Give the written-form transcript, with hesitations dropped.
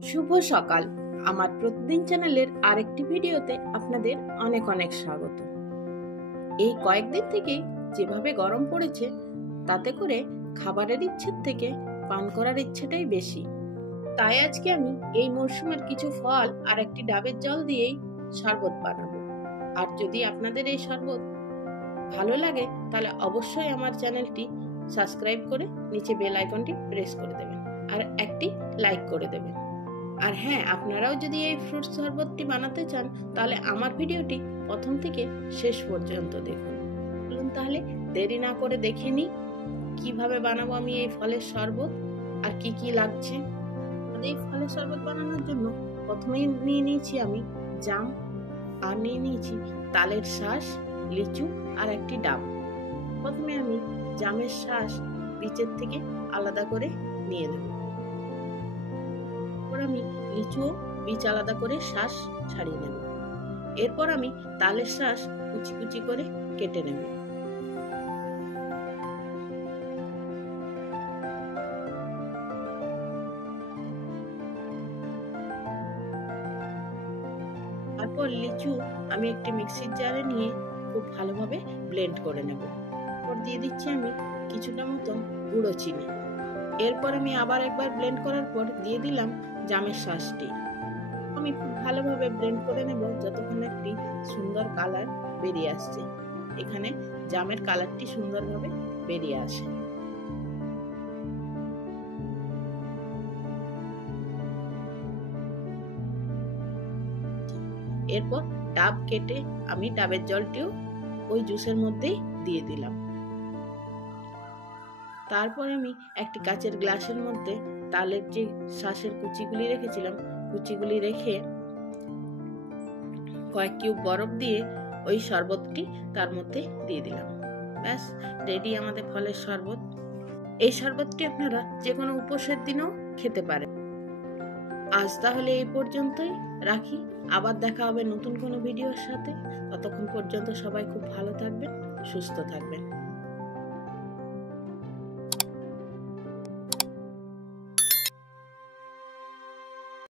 শুভ সকাল। আমার প্রতিদিন চ্যানেলের আরেকটি ভিডিওতে আপনাদের অনেক অনেক স্বাগত। এই কয়েকদিন থেকে যেভাবে গরম পড়েছে তাতে করে খাবারের ইচ্ছের থেকে পান করার ইচ্ছেটাই বেশি। তাই আজকে আমি এই মরশুমের কিছু ফল আর একটি ডাবের জল দিয়েই শরবত বানাবো। আর যদি আপনাদের এই শরবত ভালো লাগে তাহলে অবশ্যই আমার চ্যানেলটি সাবস্ক্রাইব করে নিচে বেল আইকনটি প্রেস করে দেবেন আর একটি লাইক করে দেবেন। আর হ্যাঁ, আপনারাও যদি এই ফ্রুট শরবতটি বানাতে চান তাহলে আমার ভিডিওটি প্রথম থেকে শেষ পর্যন্ত দেখুন। চলুন তাহলে দেরি না করে দেখে নিই কিভাবে বানাবো আমি এই ফলের শরবত আর কি কি লাগছে। এই ফলের শরবত বানানোর জন্য প্রথমেই নিয়ে নিয়েছি আমি জাম, আর নিয়ে নিয়েছি তালের শাঁস, লিচু আর একটি ডাব। প্রথমে আমি জামের শাঁস বীজের থেকে আলাদা করে নিয়ে নেব। আমি লিচু বীজ আলাদা করে শাঁস ছাড়িয়ে নেব। এরপর আমি তালের শাঁস কুচি কুচি করে কেটে নেব। তারপর লিচু আমি একটি মিক্সির জারে নিয়ে খুব ভালোভাবে ব্লেন্ড করে নেব। এরপর দিয়ে দিচ্ছি আমি কিছুটা মতন গুঁড়ো চিনি। এরপর আমি আবার একবার ব্লেন্ড করার পর দিয়ে দিলাম জামের শাঁসটি। আমি খুব ভালোভাবে ব্লেন্ড করে নেব যতক্ষণ একটি সুন্দর কালার বেরিয়ে আসছে। এখানে জামের কালারটি সুন্দরভাবে বেরিয়ে আসে। এরপর ডাব কেটে আমি ডাবের জলটিও ওই জুসের মধ্যেই দিয়ে দিলাম। তারপর আমি একটি কাচের গ্লাসের মধ্যে তালের যে শাঁসের কুচিগুলি রেখেছিলাম কুচিগুলি রেখে কয়েক কিউব বরফ দিয়ে ওই শরবতটি তার মধ্যে দিয়ে দিলাম। ব্যাস রেডি আমাদের ফলের শরবত। এই শরবতটি আপনারা যে কোনো উপোসের দিনেও খেতে পারেন। আজ তাহলে এই পর্যন্তই রাখি, আবার দেখা হবে নতুন কোনো ভিডিওর সাথে। ততক্ষণ পর্যন্ত সবাই খুব ভালো থাকবেন, সুস্থ থাকবেন।